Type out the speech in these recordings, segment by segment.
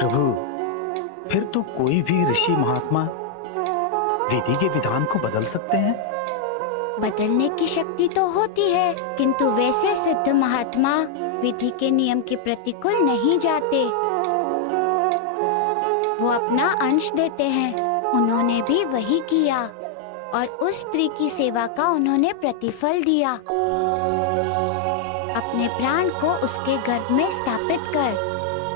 प्रभु, फिर तो कोई भी ऋषि महात्मा विधि के विधान को बदल सकते हैं। बदलने की शक्ति तो होती है, किंतु वैसे सिद्ध महात्मा विधि के नियम के प्रतिकूल नहीं जाते। वो अपना अंश देते हैं। उन्होंने भी वही किया और उस स्त्री की सेवा का उन्होंने प्रतिफल दिया। अपने प्राण को उसके गर्भ में स्थापित कर।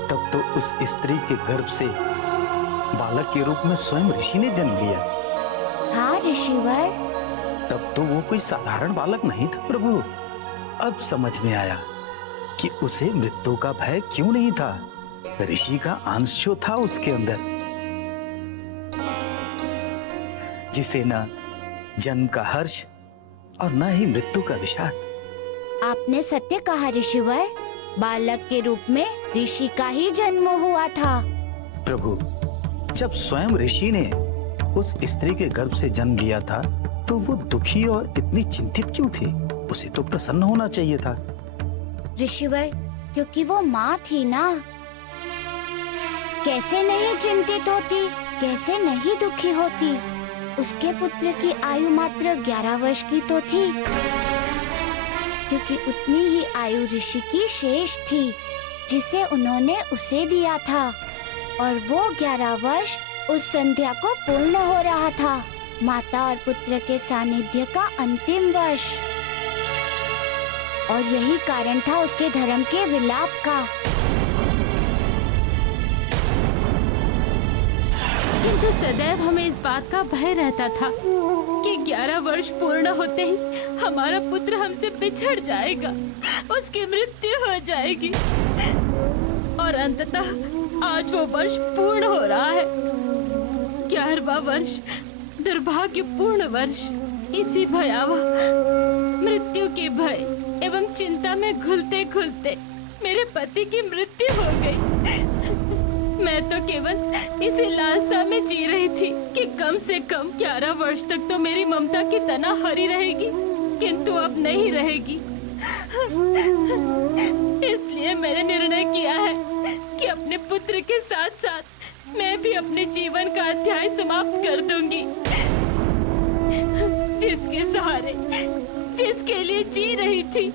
तब तो उस स्त्री के गर्भ से बालक के रूप में स्वयं ऋषि ने जन्म लिया। हाँ ऋषिवर। तब तो वो कोई साधारण बालक नहीं था प्रभु। अब समझ में आया कि उसे मृत्यु का भय क्यों नहीं था। ऋषि का अंश जो था उसके अंदर, जिसे न जन्म का हर्ष और न ही मृत्यु का विषाद। आपने सत्य कहा ऋषिवर। बालक के रूप में ऋषि का ही जन्म हुआ था। प्रभु, जब स्वयं ऋषि ने उस स्त्री के गर्भ से जन्म लिया था तो वो दुखी और इतनी चिंतित क्यों थी? उसे तो प्रसन्न होना चाहिए था। ऋषिवर, क्योंकि वो माँ थी ना। कैसे नहीं चिंतित होती, कैसे नहीं दुखी होती। उसके पुत्र की आयु मात्र 11 वर्ष की तो थी, क्योंकि उतनी ही आयु ऋषि की शेष थी जिसे उन्होंने उसे दिया था। और वो 11 वर्ष उस संध्या को पूर्ण हो रहा था, माता और पुत्र के सानिध्य का अंतिम वर्ष। और यही कारण था उसके धर्म के विलाप का। किंतु सदैव हमें इस बात का भय रहता था कि 11 वर्ष पूर्ण होते ही हमारा पुत्र हमसे बिछड़ जाएगा, उसकी मृत्यु हो जाएगी। और अंततः आज वो वर्ष पूर्ण हो रहा है, 11वां वर्ष, दुर्भाग्यपूर्ण वर्ष। इसी भयावह मृत्यु के भय एवं चिंता में घुलते घुलते मेरे पति की मृत्यु हो गई। मैं तो केवल इसी लालसा में जी रही थी कि कम से कम 11 वर्ष तक तो मेरी ममता की तना हरी रहेगी, किंतु अब नहीं रहेगी। इसलिए मैंने निर्णय किया है कि अपने पुत्र के साथ साथ मैं भी अपने जीवन का अध्याय समाप्त कर दूंगी। जिसके सहारे, जिसके लिए जी रही थी,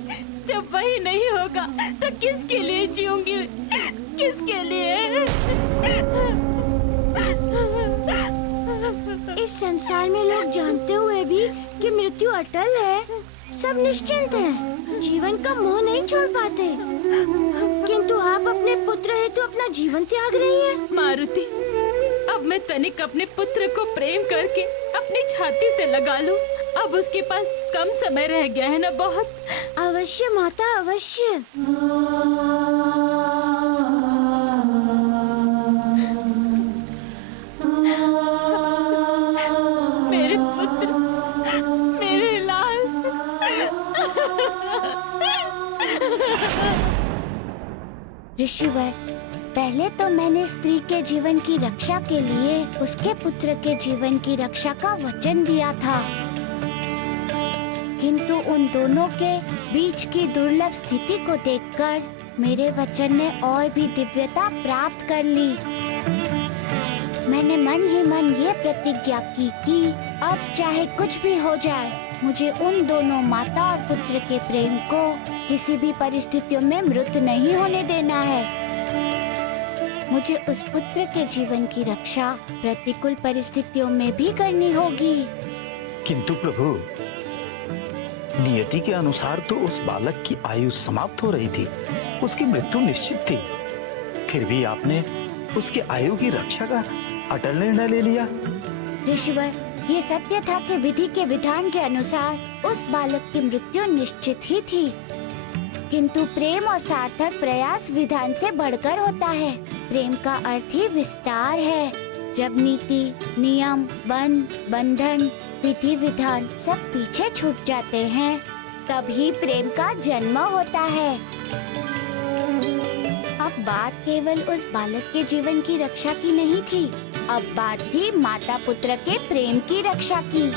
जब वही नहीं होगा तो किसके लिए जीऊंगी, किसके लिए? इस संसार में लोग जानते हुए भी कि मृत्यु अटल है, सब निश्चिंत हैं, जीवन का मोह नहीं छोड़ पाते। किंतु आप अपने पुत्र हेतु अपना जीवन त्याग रही हैं। मारुति, अब मैं तनिक अपने पुत्र को प्रेम करके अपनी छाती से लगा लूं। अब उसके पास कम समय रह गया है ना, बहुत। अवश्य माता, अवश्य। मेरे पुत्र, मेरे लाल। ऋषिवर, पहले तो मैंने स्त्री के जीवन की रक्षा के लिए उसके पुत्र के जीवन की रक्षा का वचन दिया था, किंतु उन दोनों के बीच की दुर्लभ स्थिति को देखकर मेरे वचन ने और भी दिव्यता प्राप्त कर ली। मैंने मन ही मन ये प्रतिज्ञा की कि अब चाहे कुछ भी हो जाए, मुझे उन दोनों माता और पुत्र के प्रेम को किसी भी परिस्थितियों में मृत नहीं होने देना है। मुझे उस पुत्र के जीवन की रक्षा प्रतिकूल परिस्थितियों में भी करनी होगी। किंतु प्रभु, नियति के अनुसार तो उस बालक की आयु समाप्त हो रही थी, उसकी मृत्यु निश्चित थी। फिर भी आपने उसकी आयु की रक्षा का अटल निर्णय ले लिया। ऋषिवर, ये सत्य था कि विधि के विधान के अनुसार उस बालक की मृत्यु निश्चित ही थी, किंतु प्रेम और सार्थक प्रयास विधान से बढ़कर होता है। प्रेम का अर्थ ही विस्तार है। जब नीति, नियम, बंधन, विधि विधान सब पीछे छूट जाते हैं, तभी प्रेम का जन्म होता है। अब बात केवल उस बालक के जीवन की रक्षा की नहीं थी, अब बात थी माता पुत्र के प्रेम की रक्षा की।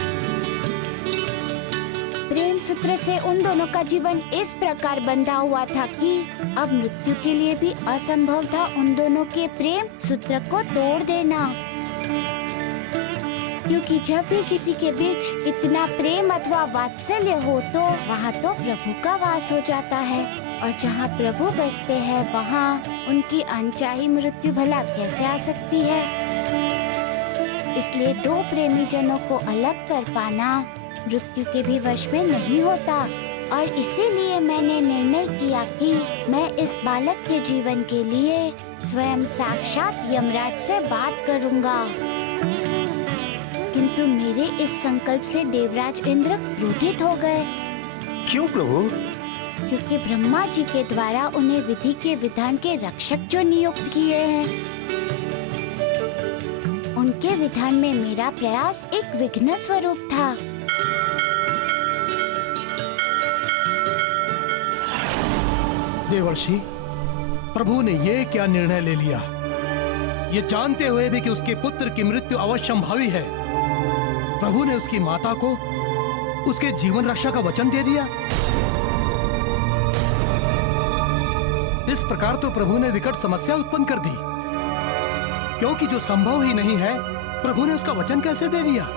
प्रेम सूत्र से उन दोनों का जीवन इस प्रकार बंधा हुआ था कि अब मृत्यु के लिए भी असंभव था उन दोनों के प्रेम सूत्र को तोड़ देना। क्योंकि जब भी किसी के बीच इतना प्रेम अथवा वात्सल्य हो तो वहाँ तो प्रभु का वास हो जाता है, और जहाँ प्रभु बसते हैं वहाँ उनकी अनचाही मृत्यु भला कैसे आ सकती है। इसलिए दो प्रेमी जनों को अलग कर पाना मृत्यु के भी वश में नहीं होता, और इसीलिए मैंने निर्णय किया कि मैं इस बालक के जीवन के लिए स्वयं साक्षात यमराज से बात करूँगा। किंतु मेरे इस संकल्प से देवराज इंद्र क्रोधित हो गए। क्यों प्रभु? क्योंकि ब्रह्मा जी के द्वारा उन्हें विधि के विधान के रक्षक जो नियुक्त किए हैं, उनके विधान में मेरा प्रयास एक विघ्न स्वरूप था। देवर्षि, प्रभु ने ये क्या निर्णय ले लिया, ये जानते हुए भी कि उसके पुत्र की मृत्यु अवश्यंभावी है। प्रभु ने उसकी माता को उसके जीवन रक्षा का वचन दे दिया। इस प्रकार तो प्रभु ने विकट समस्या उत्पन्न कर दी, क्योंकि जो संभव ही नहीं है प्रभु ने उसका वचन कैसे दे दिया।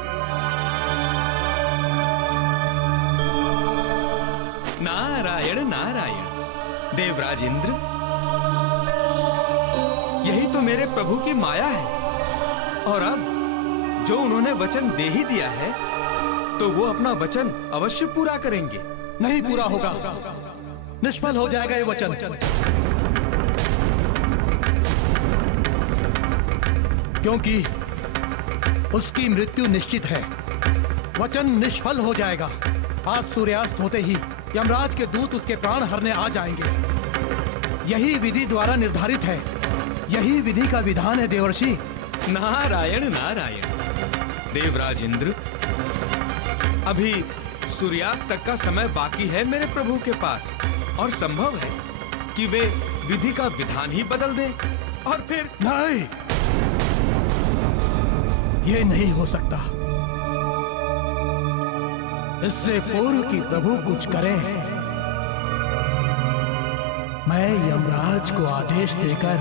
नारायण नारायण। देवराज इंद्र, यही तो मेरे प्रभु की माया है, और अब जो उन्होंने वचन दे ही दिया है तो वो अपना वचन अवश्य पूरा करेंगे। नहीं पूरा होगा, निष्फल हो जाएगा ये वचन। क्योंकि उसकी मृत्यु निश्चित है, वचन निष्फल हो जाएगा। आज सूर्यास्त होते ही यमराज के दूत उसके प्राण हरने आ जाएंगे। यही विधि द्वारा निर्धारित है, यही विधि का विधान है देवर्षि। नारायण नारायण। देवराज इंद्र, अभी सूर्यास्त तक का समय बाकी है मेरे प्रभु के पास, और संभव है कि वे विधि का विधान ही बदल दें, और फिर नहीं, ये नहीं हो सकता। इससे पूर्व कि प्रभु कुछ करें, मैं यमराज को आदेश देकर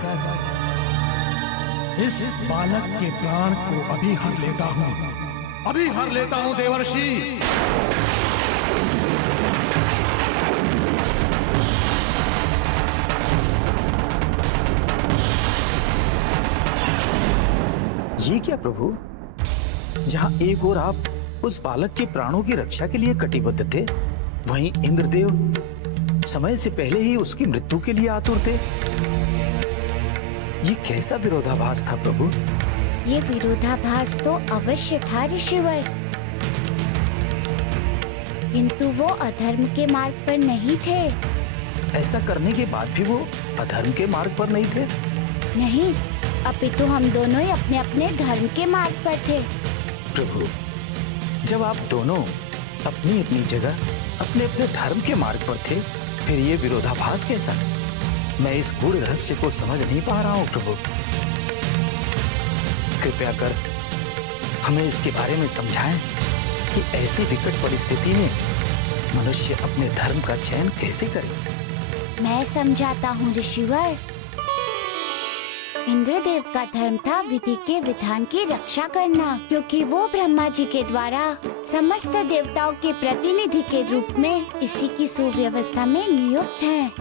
इस बालक के प्राण को अभी हर लेता हूं, अभी हर लेता हूं देवर्षि। ये क्या प्रभु? जहाँ एक ओर आप उस बालक के प्राणों की रक्षा के लिए कटिबद्ध थे, वहीं इंद्रदेव समय से पहले ही उसकी मृत्यु के लिए आतुर थे। ये कैसा विरोधाभास था प्रभु? ये विरोधाभास तो अवश्य था ऋषिवर, किंतु वो अधर्म के मार्ग पर नहीं थे। ऐसा करने के बाद भी वो अधर्म के मार्ग पर नहीं थे? नहीं, अपितु हम दोनों ही अपने अपने धर्म के मार्ग पर थे। प्रभु, जब आप दोनों अपनी अपनी जगह अपने अपने धर्म के मार्ग पर थे, फिर ये विरोधाभास कैसा? मैं इस गूढ़ रहस्य को समझ नहीं पा रहा हूँ प्रभु। कृपया कर हमें इसके बारे में समझाएं कि ऐसी विकट परिस्थिति में मनुष्य अपने धर्म का चयन कैसे करे। मैं समझाता हूँ ऋषिवर। इंद्रदेव का धर्म था विधि के विधान की रक्षा करना, क्योंकि वो ब्रह्मा जी के द्वारा समस्त देवताओं के प्रतिनिधि के रूप में इसी की सुव्यवस्था में नियुक्त हैं।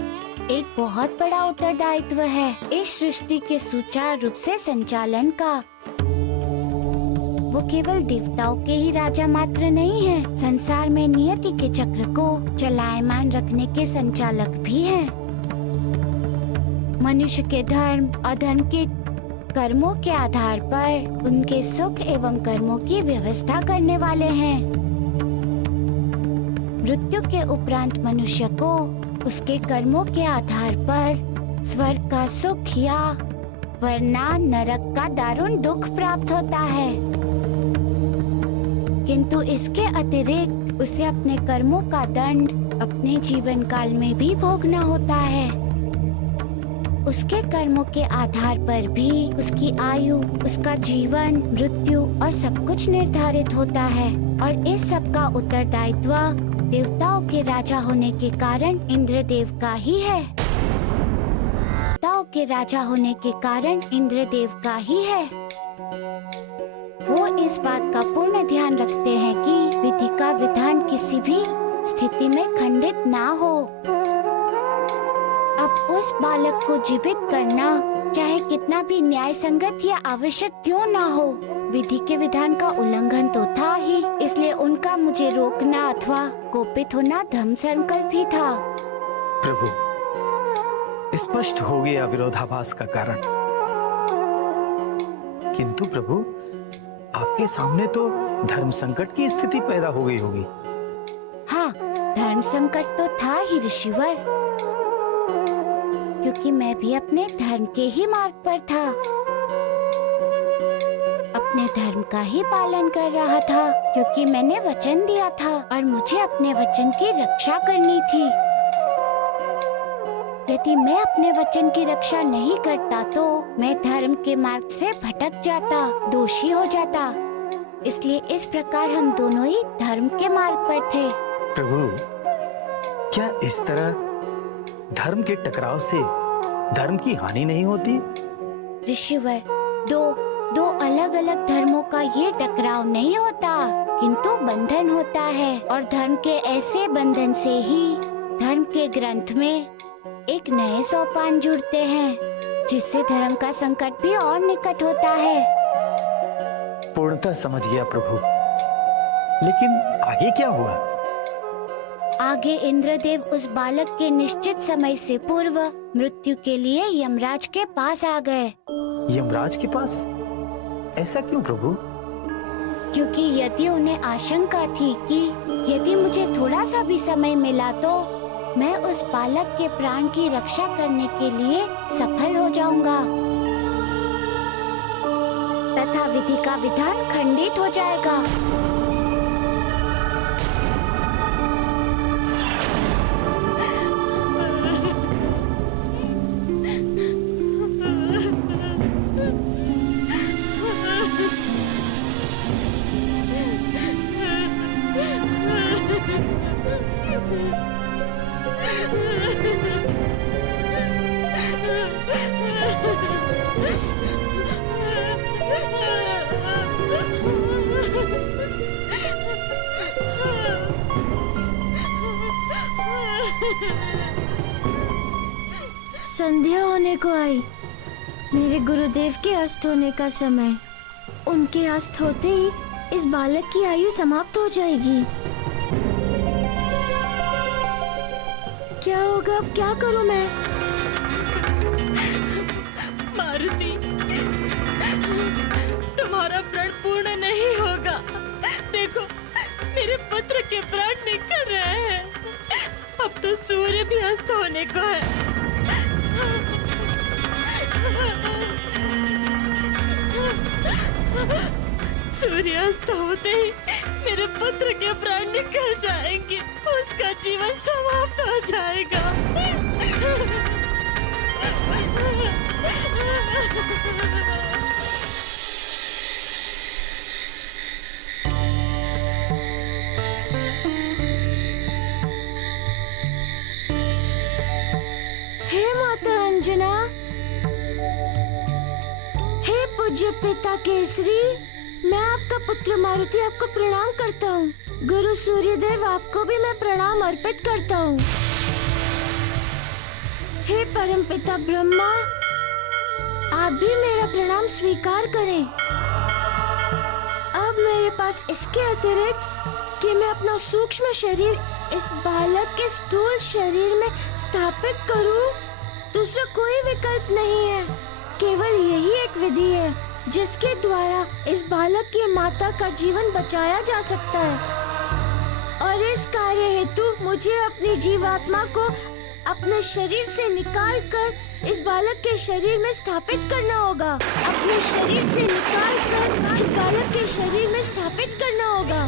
एक बहुत बड़ा उत्तरदायित्व है इस सृष्टि के सुचारू रूप से संचालन का। वो केवल देवताओं के ही राजा मात्र नहीं है, संसार में नियति के चक्र को चलायमान रखने के संचालक भी हैं। मनुष्य के धर्म अधर्म के कर्मों के आधार पर उनके सुख एवं कर्मों की व्यवस्था करने वाले हैं। मृत्यु के उपरांत मनुष्य को उसके कर्मों के आधार पर स्वर्ग का सुख या वरना नरक का दारुण दुख प्राप्त होता है, किंतु इसके अतिरिक्त उसे अपने कर्मों का दंड अपने जीवन काल में भी भोगना होता है। उसके कर्मों के आधार पर भी उसकी आयु, उसका जीवन, मृत्यु और सब कुछ निर्धारित होता है, और इस सब का उत्तरदायित्व देवताओं के राजा होने के कारण इंद्रदेव का ही है। देवताओं के राजा होने के कारण इंद्रदेव का ही है। वो इस बात का पूर्ण ध्यान रखते हैं कि विधि का विधान किसी भी स्थिति में खंडित ना हो। अब उस बालक को जीवित करना चाहे कितना भी न्याय संगत या आवश्यक क्यों ना हो, विधि के विधान का उल्लंघन तो था ही, इसलिए उनका मुझे रोकना अथवा कोपित होना धर्म संकल्प ही था। प्रभु, स्पष्ट हो गया विरोधाभास का कारण। किंतु प्रभु, आपके सामने तो धर्म संकट की स्थिति पैदा हो गई होगी। हाँ, धर्म संकट तो था ही ऋषिवर, क्योंकि मैं भी अपने धर्म के ही मार्ग पर था, अपने धर्म का ही पालन कर रहा था, क्योंकि मैंने वचन दिया था और मुझे अपने वचन की रक्षा करनी थी। यदि मैं अपने वचन की रक्षा नहीं करता तो मैं धर्म के मार्ग से भटक जाता, दोषी हो जाता। इसलिए इस प्रकार हम दोनों ही धर्म के मार्ग पर थे। प्रभु, क्या इस तरह धर्म के टकराव से धर्म की हानि नहीं होती? ऋषिवर, दो अलग अलग धर्मों का ये टकराव नहीं होता, किंतु बंधन होता है, और धर्म के ऐसे बंधन से ही धर्म के ग्रंथ में एक नए सोपान जुड़ते हैं, जिससे धर्म का संकट भी और निकट होता है। पूर्णतः समझ गया प्रभु, लेकिन आगे क्या हुआ? आगे इंद्रदेव उस बालक के निश्चित समय से पूर्व मृत्यु के लिए यमराज के पास आ गए। यमराज के पास? ऐसा क्यों प्रभु? क्योंकि यदि उन्हें आशंका थी कि यदि मुझे थोड़ा सा भी समय मिला तो मैं उस बालक के प्राण की रक्षा करने के लिए सफल हो जाऊंगा तथा विधि का विधान खंडित हो जाएगा। संध्या होने को आई। मेरे गुरुदेव के अस्त होने का समय। उनके अस्त होते ही इस बालक की आयु समाप्त हो जाएगी। क्या होगा अब? क्या करूं मैं? मारुति, तुम्हारा प्रण पूर्ण नहीं होगा। देखो, मेरे पुत्र के प्राण निकल रहे हैं। अब तो सूर्य भी अस्त होने को है। सूर्यास्त होते ही मेरे पुत्र के प्राण निकल जाएंगे, उसका जीवन समाप्त हो जाएगा। हे माता अंजना, हे पूज्य पिता केसरी, मैं आपका पुत्र मारुति आपको प्रणाम करता हूँ। गुरु सूर्यदेव, आपको भी मैं प्रणाम अर्पित करता हूँ। हे परमपिता ब्रह्मा, आप भी मेरा प्रणाम स्वीकार करें। अब मेरे पास इसके अतिरिक्त कि मैं अपना सूक्ष्म शरीर इस बालक के स्थूल शरीर में स्थापित करूं, दूसरा कोई विकल्प नहीं है। केवल यही एक विधि है जिसके द्वारा इस बालक की माता का जीवन बचाया जा सकता है, और इस कार्य हेतु मुझे अपनी जीवात्मा को अपने शरीर से निकालकर इस बालक के शरीर में स्थापित करना होगा। अपने शरीर से निकालकर इस बालक के शरीर में स्थापित करना होगा।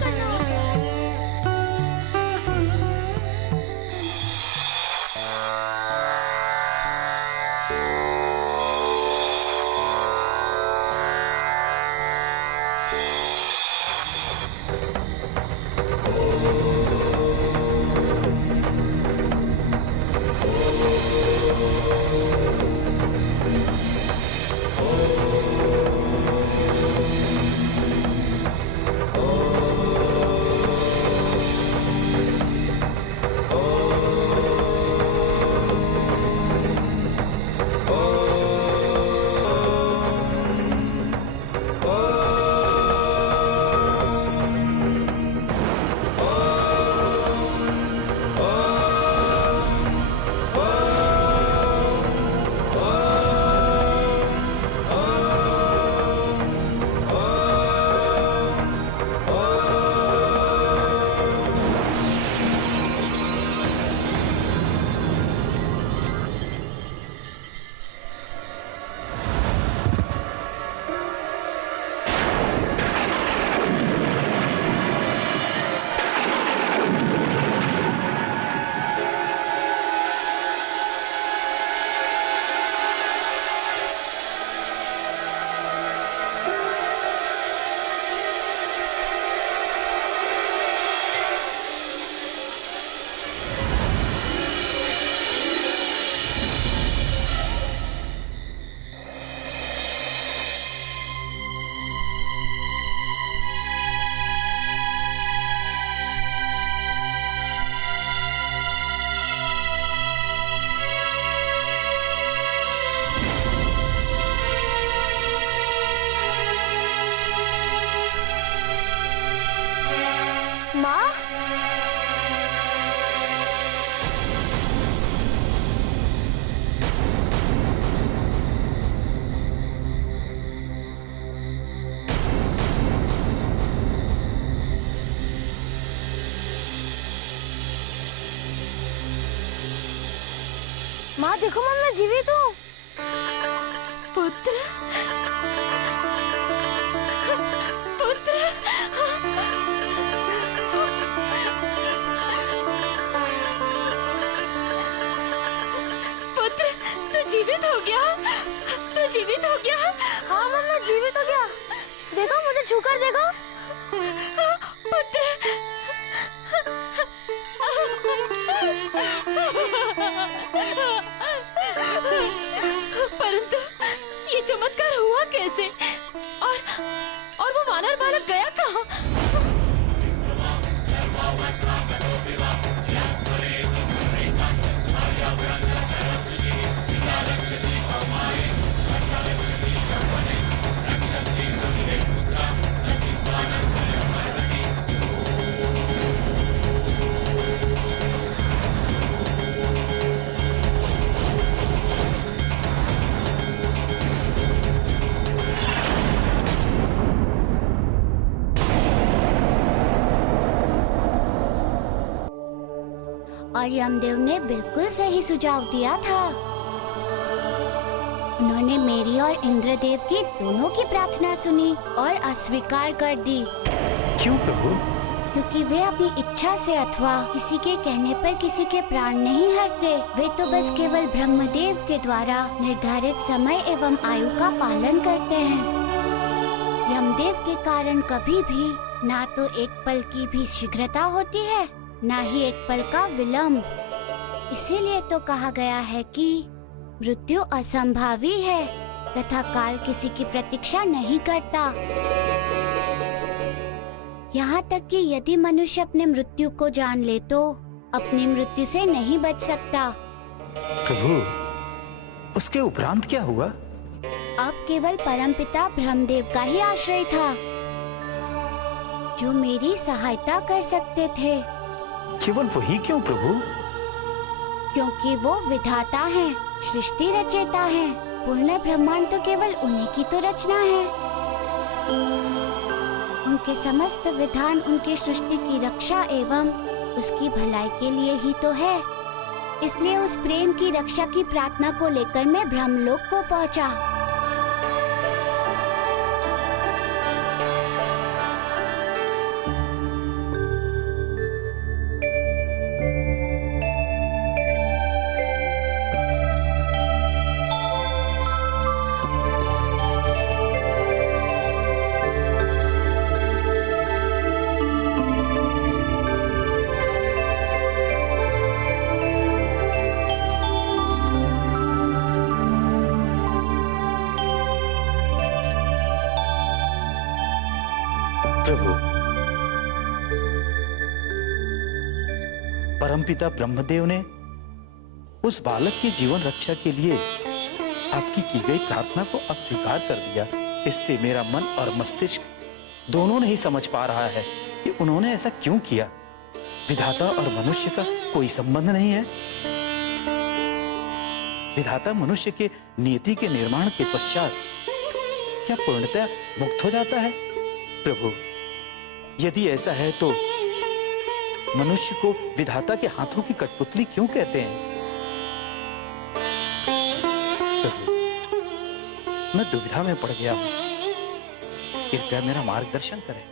माँ देखो माँ, मैं जीवित हूँ। पुत्र, पुत्र, पुत्र, तू जीवित हो गया, तू जीवित हो गया। हाँ माँ, मैं जीवित हो गया। देखो मुझे छूकर देखो। पुत्र, परंतु ये चमत्कार हुआ कैसे? और वो वानर बालक गया कहाँ? और यमदेव ने बिल्कुल सही सुझाव दिया था। उन्होंने मेरी और इंद्रदेव की दोनों की प्रार्थना सुनी और अस्वीकार कर दी, क्यों प्रभु? क्योंकि वे अपनी इच्छा से अथवा किसी के कहने पर किसी के प्राण नहीं हरते। वे तो बस केवल ब्रह्मदेव के द्वारा निर्धारित समय एवं आयु का पालन करते हैं। यमदेव के कारण कभी भी ना तो एक पल की भी शीघ्रता होती है, ना ही एक पल का विलंब। इसीलिए तो कहा गया है कि मृत्यु असंभावी है तथा काल किसी की प्रतीक्षा नहीं करता। यहाँ तक कि यदि मनुष्य अपने मृत्यु को जान ले तो अपनी मृत्यु से नहीं बच सकता। प्रभु, उसके उपरांत क्या हुआ? अब केवल परमपिता ब्रह्मदेव का ही आश्रय था जो मेरी सहायता कर सकते थे। केवल वही क्यों प्रभु? क्योंकि वो विधाता हैं, सृष्टि रचयिता हैं। पूर्ण ब्रह्मांड तो केवल उन्हीं की तो रचना है। उनके समस्त विधान उनकी सृष्टि की रक्षा एवं उसकी भलाई के लिए ही तो है। इसलिए उस प्रेम की रक्षा की प्रार्थना को लेकर मैं ब्रह्मलोक को पहुंचा। प्रभु, परमपिता ब्रह्मदेव ने उस बालक की जीवन रक्षा के लिए आपकी की गई प्रार्थना को अस्वीकार कर दिया। इससे मेरा मन और मस्तिष्क दोनों नहीं समझ पा रहा है कि उन्होंने ऐसा क्यों किया। विधाता और मनुष्य का कोई संबंध नहीं है। विधाता मनुष्य के नियति के निर्माण के पश्चात क्या पूर्णतः मुक्त हो जाता है? प्रभु, यदि ऐसा है तो मनुष्य को विधाता के हाथों की कठपुतली क्यों कहते हैं? प्रभु, मैं दुविधा में पड़ गया हूं, कृपया मेरा मार्गदर्शन करें।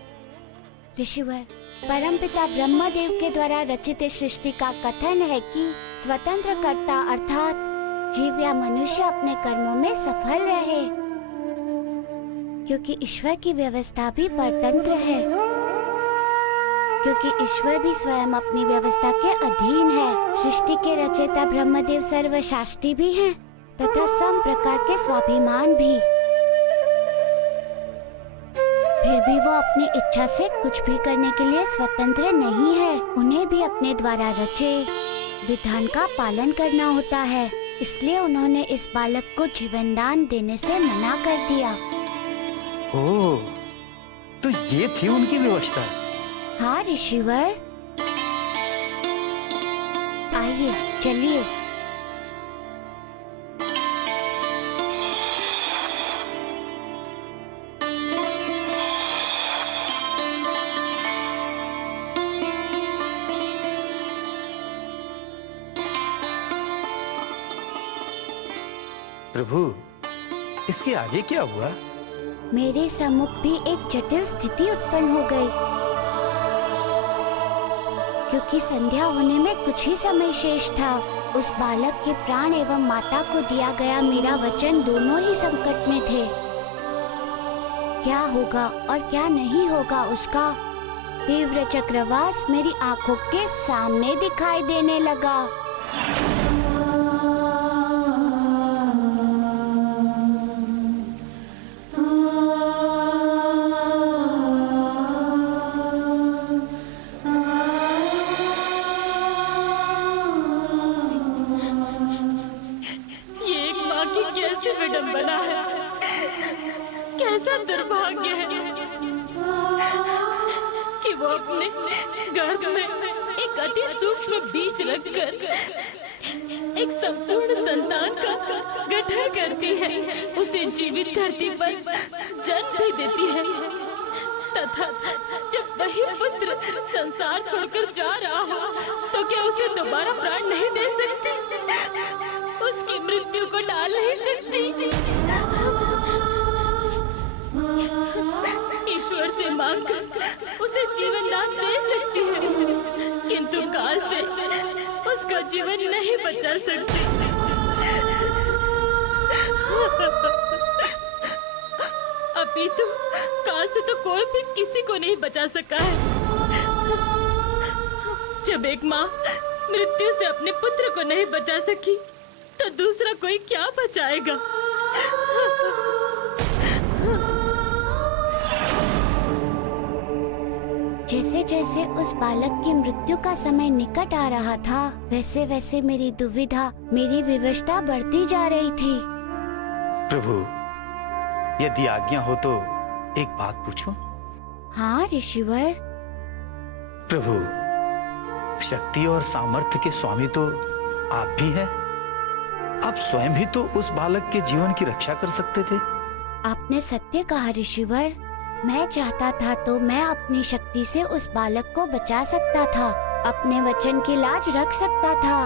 ऋषिवर, परमपिता ब्रह्मदेव के द्वारा रचित इस सृष्टि का कथन है कि स्वतंत्र कर्ता अर्थात जीव या मनुष्य अपने कर्मों में सफल रहे, क्योंकि ईश्वर की व्यवस्था भी परतंत्र है। क्योंकि ईश्वर भी स्वयं अपनी व्यवस्था के अधीन है। सृष्टि के रचयिता ब्रह्मदेव सर्वशास्त्री भी हैं तथा सम प्रकार के स्वाभिमान भी। फिर भी वो अपनी इच्छा से कुछ भी करने के लिए स्वतंत्र नहीं है। उन्हें भी अपने द्वारा रचे विधान का पालन करना होता है। इसलिए उन्होंने इस बालक को जीवन दान देने से मना कर दिया। ओह, तो ये थी उनकी व्यवस्था। हाँ ऋषिवर, आइए चलिए। प्रभु, इसके आगे क्या हुआ? मेरे सम्मुख भी एक जटिल स्थिति उत्पन्न हो गई, क्योंकि संध्या होने में कुछ ही समय शेष था। उस बालक के प्राण एवं माता को दिया गया मेरा वचन दोनों ही संकट में थे। क्या होगा और क्या नहीं होगा उसका तीव्र चक्रवात मेरी आंखों के सामने दिखाई देने लगा। कैसी विडंबना है, कैसा दुर्भाग्य है कि वो अपने गर्भ में एक अति सूक्ष्म बीज रखकर एक संपूर्ण संतान का गठन करती है, उसे जीवित धरती पर जन्म भी देती है, तथा जब वही पुत्र संसार छोड़कर जा रहा हो तो क्या उसे दोबारा प्राण नहीं दे सकती, उसकी मृत्यु को टाल नहीं सकती। ईश्वर से मांगकर उसे जीवन दान दे सकती है, किंतु काल से उसका जीवन नहीं बचा सकती। अपितु काल से तो कोई भी किसी को नहीं बचा सका है। जब एक माँ मृत्यु से अपने पुत्र को नहीं बचा सकी तो दूसरा कोई क्या बचाएगा। जैसे जैसे उस बालक की मृत्यु का समय निकट आ रहा था, वैसे वैसे मेरी दुविधा, मेरी विवशता बढ़ती जा रही थी। प्रभु, यदि आज्ञा हो तो एक बात पूछूं? हाँ ऋषिवर। प्रभु, शक्ति और सामर्थ्य के स्वामी तो आप भी हैं। आप स्वयं भी तो उस बालक के जीवन की रक्षा कर सकते थे। आपने सत्य कहा ऋषिवर। मैं चाहता था तो मैं अपनी शक्ति से उस बालक को बचा सकता था, अपने वचन की लाज रख सकता था।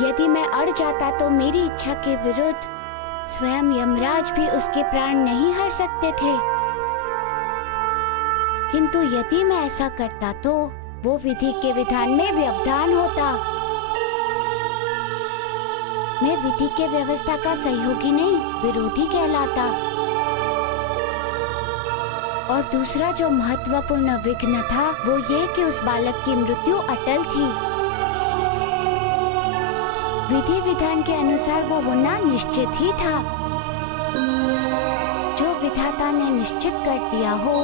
यदि मैं अड़ जाता तो मेरी इच्छा के विरुद्ध स्वयं यमराज भी उसके प्राण नहीं हर सकते थे। किंतु यदि मैं ऐसा करता तो वो विधि के विधान में व्यवधान होता। मैं विधि के व्यवस्था का सहयोगी नहीं, विरोधी कहलाता। और दूसरा जो महत्वपूर्ण विघ्न था वो ये कि उस बालक की मृत्यु अटल थी। विधि विधान के अनुसार वो होना निश्चित ही था। जो विधाता ने निश्चित कर दिया हो,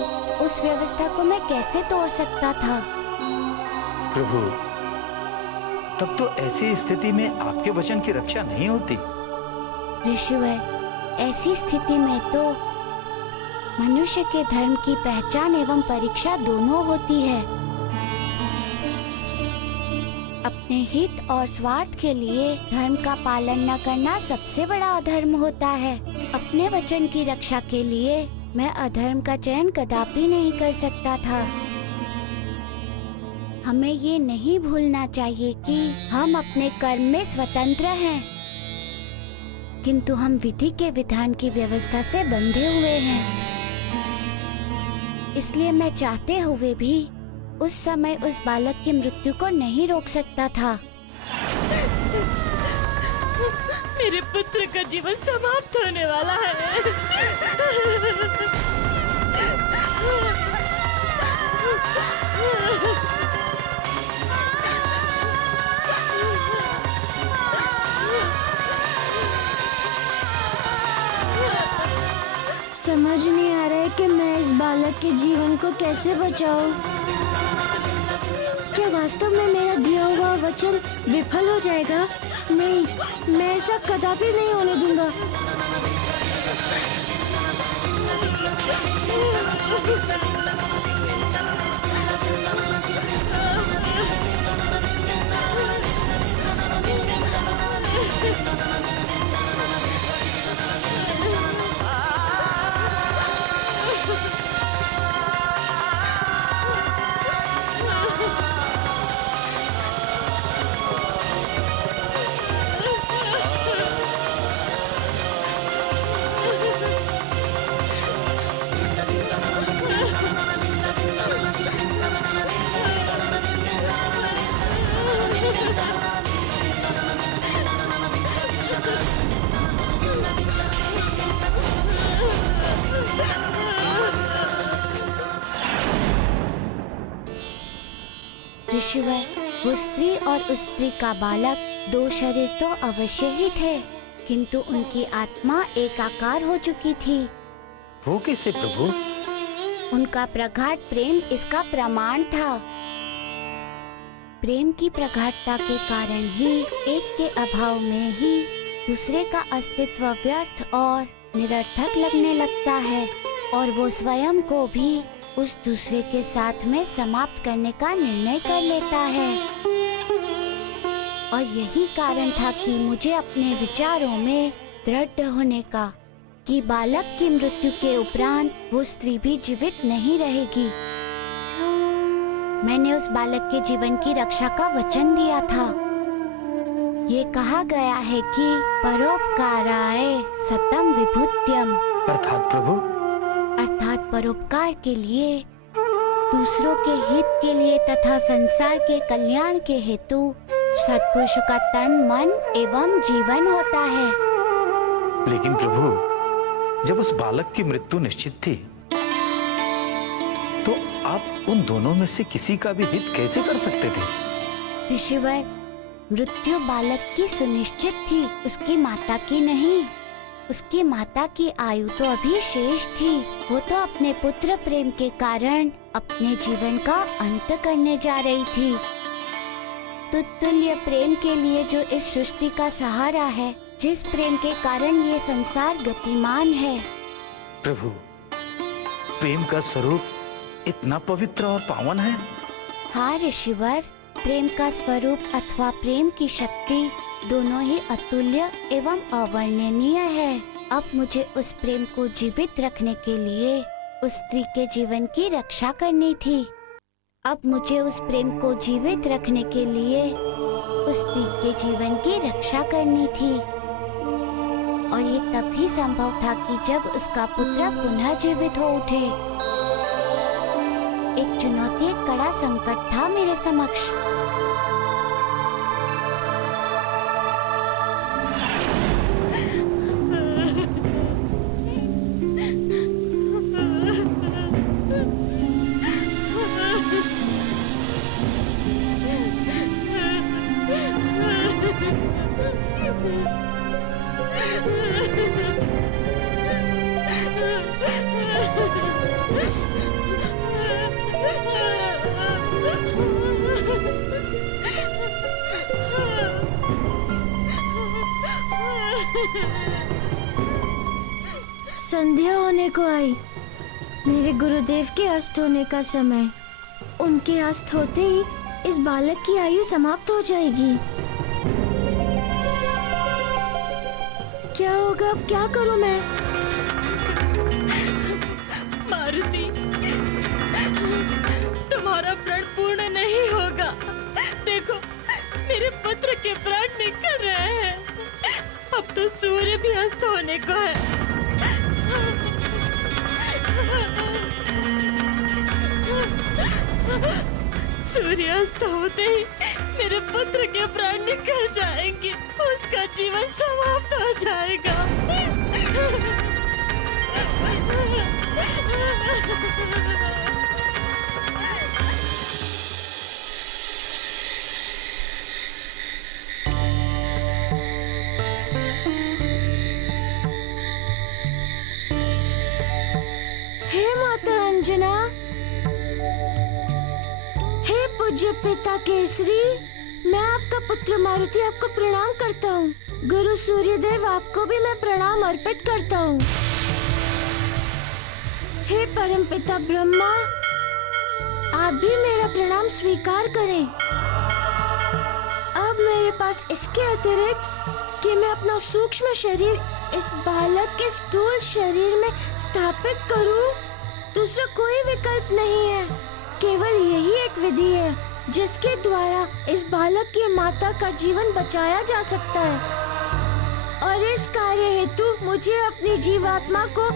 उस व्यवस्था को मैं कैसे तोड़ सकता था? प्रभु, तब तो ऐसी स्थिति में आपके वचन की रक्षा नहीं होती। ऋषिवर, ऐसी स्थिति में तो मनुष्य के धर्म की पहचान एवं परीक्षा दोनों होती है। अपने हित और स्वार्थ के लिए धर्म का पालन न करना सबसे बड़ा अधर्म होता है। अपने वचन की रक्षा के लिए मैं अधर्म का चयन कदापि नहीं कर सकता था। हमें ये नहीं भूलना चाहिए कि हम अपने कर्म में स्वतंत्र हैं, किंतु हम विधि के विधान की व्यवस्था से बंधे हुए हैं। इसलिए मैं चाहते हुए भी उस समय उस बालक की मृत्यु को नहीं रोक सकता था। मेरे पुत्र का जीवन समाप्त होने वाला है। समझ नहीं आ रहा है कि मैं इस बालक के जीवन को कैसे बचाऊं। क्या वास्तव में मेरा दिया हुआ वचन विफल हो जाएगा? नहीं, मैं ऐसा कदापि नहीं होने दूंगा। ऋषिवर, वो स्त्री और उस स्त्री का बालक 2 शरीर तो अवश्य ही थे, किंतु उनकी आत्मा एकाकार हो चुकी थी। वो कैसे प्रभु? उनका प्रगाढ़ प्रेम इसका प्रमाण था। प्रेम की प्रगाढ़ता के कारण ही एक के अभाव में ही दूसरे का अस्तित्व व्यर्थ और निरर्थक लगने लगता है, और वो स्वयं को भी उस दूसरे के साथ में समाप्त करने का निर्णय कर लेता है। और यही कारण था कि मुझे अपने विचारों में दृढ़ होने का कि बालक की मृत्यु के उपरांत वो स्त्री भी जीवित नहीं रहेगी। मैंने उस बालक के जीवन की रक्षा का वचन दिया था। ये कहा गया है कि परोपकाराय सतम विभूत्यम, अर्थात प्रभु, अर्थात परोपकार के लिए, दूसरों के हित के लिए तथा संसार के कल्याण के हेतु सत्पुरुष का तन, मन एवं जीवन होता है। लेकिन प्रभु, जब उस बालक की मृत्यु निश्चित थी, तो आप उन दोनों में से किसी का भी हित कैसे कर सकते थे? ऋषिवर, मृत्यु बालक की सुनिश्चित थी, उसकी माता की नहीं। उसकी माता की आयु तो अभी शेष थी। वो तो अपने पुत्र प्रेम के कारण अपने जीवन का अंत करने जा रही थी। तुल्य प्रेम के लिए जो इस सृष्टि का सहारा है, जिस प्रेम के कारण ये संसार गतिमान है। प्रभु, प्रेम का स्वरूप इतना पवित्र और पावन है। हाँ ऋषिवर, प्रेम का स्वरूप अथवा प्रेम की शक्ति दोनों ही अतुल्य एवं अवर्णनीय है। अब मुझे उस प्रेम को जीवित रखने के लिए उस स्त्री के जीवन की रक्षा करनी थी। अब मुझे उस प्रेम को जीवित रखने के लिए उस स्त्री के जीवन की रक्षा करनी थी। और ये तभी संभव था कि जब उसका पुत्र पुनः जीवित हो उठे। एक चुनौती, एक कड़ा संकट था मेरे समक्ष। संध्या होने को आई। मेरे गुरुदेव के अस्त होने का समय। उनके अस्त होते ही इस बालक की आयु समाप्त हो जाएगी। क्या होगा अब? क्या करूं मैं? मारुति, तुम्हारा प्रण पूर्ण नहीं होगा। देखो, मेरे पुत्र के प्राण निकल रहे हैं। अब तो सूर्य भी अस्त होने को है। सूर्यास्त होते ही मेरे पुत्र के प्राण निकल जाएंगे। उसका जीवन समाप्त हो जाएगा। हे माता अंजना, हे पूज्य पिता केसरी, मैं आपका पुत्र मारुति आपको प्रणाम करता हूँ। गुरु सूर्यदेव, आपको भी मैं प्रणाम अर्पित करता हूँ। हे परम पिता ब्रह्मा, आप भी मेरा प्रणाम स्वीकार करें। अब मेरे पास इसके अतिरिक्त कि मैं अपना सूक्ष्म शरीर इस बालक के स्थूल शरीर में स्थापित करूं, दूसरा कोई विकल्प नहीं है। केवल यही एक विधि है जिसके द्वारा इस बालक की माता का जीवन बचाया जा सकता है। और इस कार्य हेतु मुझे अपनी जीवात्मा को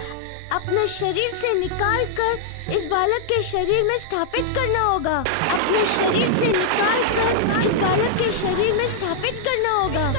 अपने शरीर से निकालकर इस बालक के शरीर में स्थापित करना होगा। अपने शरीर से निकालकर इस बालक के शरीर में स्थापित करना होगा।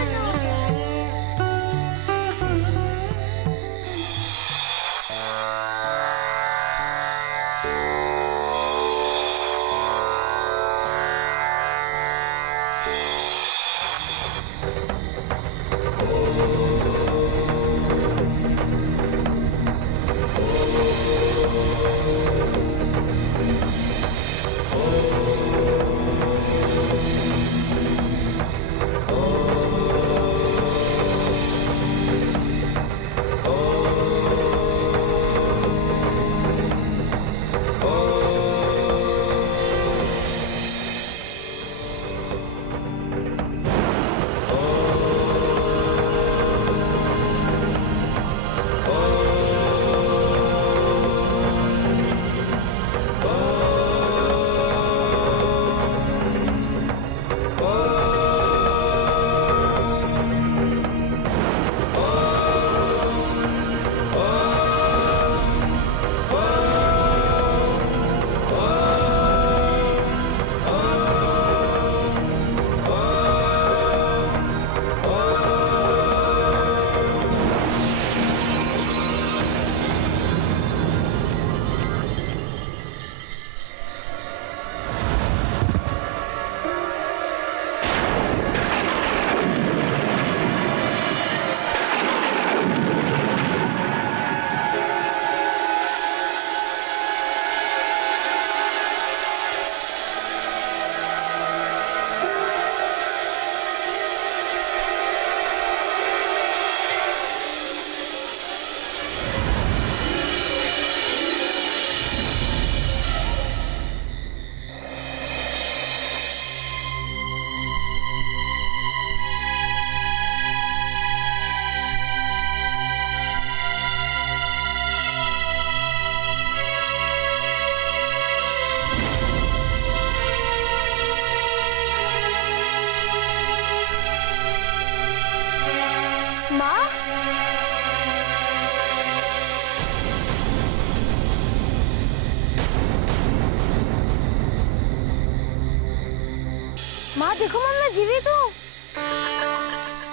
देखो मैं जीवित हूँ।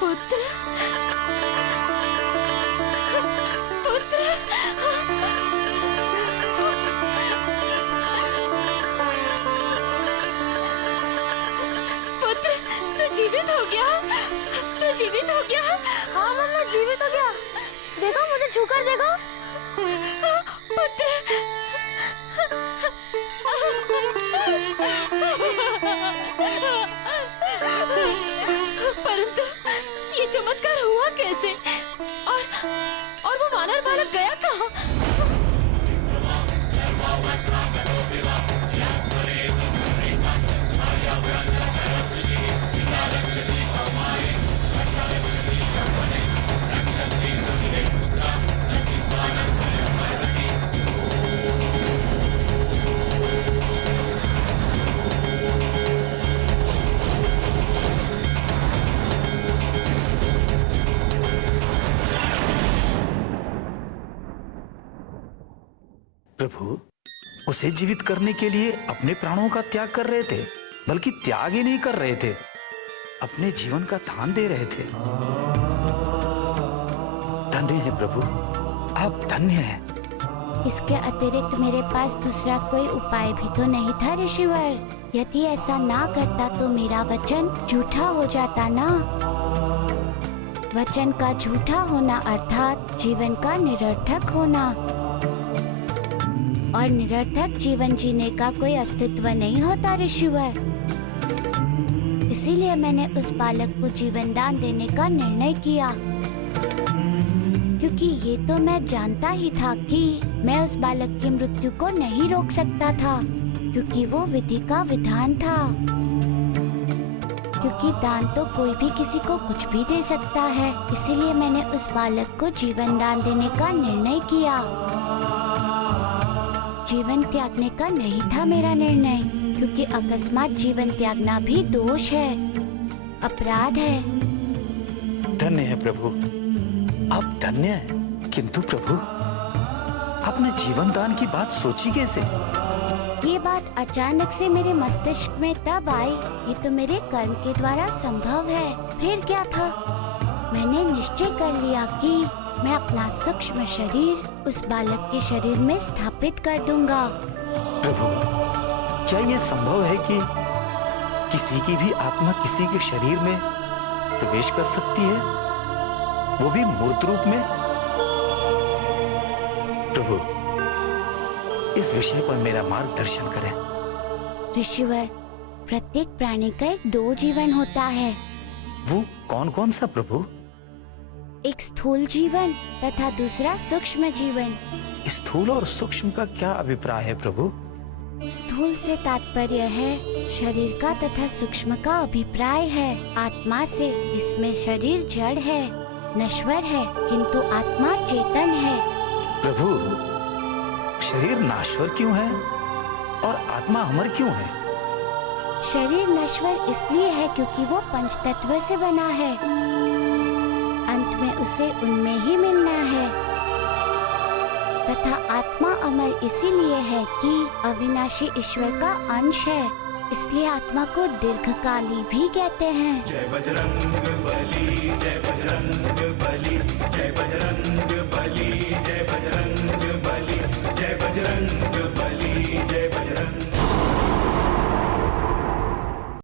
पुत्र, पुत्र, पुत्र, तू जीवित हो गया, तू जीवित हो गया। हाँ मम्मा जीवित हो गया। देखो मुझे छूकर देखो। पुत्र, परंतु ये चमत्कार हुआ कैसे? और वो वानर बालक गया कहाँ? प्रभु उसे जीवित करने के लिए अपने प्राणों का त्याग कर रहे थे, बल्कि त्याग ही नहीं कर रहे थे, अपने जीवन का दान दे रहे थे। धन्य है प्रभु, आप धन्य हैं। इसके अतिरिक्त मेरे पास दूसरा कोई उपाय भी तो नहीं था ऋषिवर। यदि ऐसा ना करता तो मेरा वचन झूठा हो जाता ना। वचन का झूठा होना अर्थात जीवन का निरर्थक होना, और निरर्थक जीवन जीने का कोई अस्तित्व नहीं होता ऋषिवर। इसीलिए मैंने उस बालक को जीवन दान देने का निर्णय किया, क्योंकि ये तो मैं जानता ही था कि मैं उस बालक की मृत्यु को नहीं रोक सकता था, क्योंकि वो विधि का विधान था। क्योंकि दान तो कोई भी किसी को कुछ भी दे सकता है, इसीलिए मैंने उस बालक को जीवन दान देने का निर्णय किया। जीवन त्यागने का नहीं था मेरा निर्णय, क्योंकि अकस्मात जीवन त्यागना भी दोष है, अपराध है। धन्य है प्रभु, आप धन्य हैं। किंतु प्रभु, आपने जीवन दान की बात सोची कैसे? ये बात अचानक से मेरे मस्तिष्क में तब आई। ये तो मेरे कर्म के द्वारा संभव है। फिर क्या था? मैंने निश्चय कर लिया कि मैं अपना सूक्ष्म शरीर उस बालक के शरीर में स्थापित कर दूंगा। प्रभु, क्या ये संभव है कि किसी की भी आत्मा किसी के शरीर में प्रवेश कर सकती है, वो भी मूर्त रूप में? प्रभु, इस विषय पर मेरा मार्गदर्शन करें। ऋषिवर, प्रत्येक प्राणी का एक दो जीवन होता है। वो कौन कौन सा प्रभु? एक स्थूल जीवन तथा दूसरा सूक्ष्म जीवन। स्थूल और सूक्ष्म का क्या अभिप्राय है प्रभु? स्थूल से तात्पर्य है शरीर का तथा सूक्ष्म का अभिप्राय है आत्मा से। इसमें शरीर जड़ है, नश्वर है, किंतु आत्मा चेतन है। प्रभु, शरीर नाश्वर क्यों है और आत्मा अमर क्यों है? शरीर नश्वर इसलिए है क्योंकि वो पंचतत्व से बना है। अंत में उसे उनमें ही मिलना है। तथा आत्मा अमर इसीलिए है कि अविनाशी ईश्वर का अंश है, इसलिए आत्मा को दीर्घकाली भी कहते हैं। जय बजरंग बली, जय बजरंग बली, जय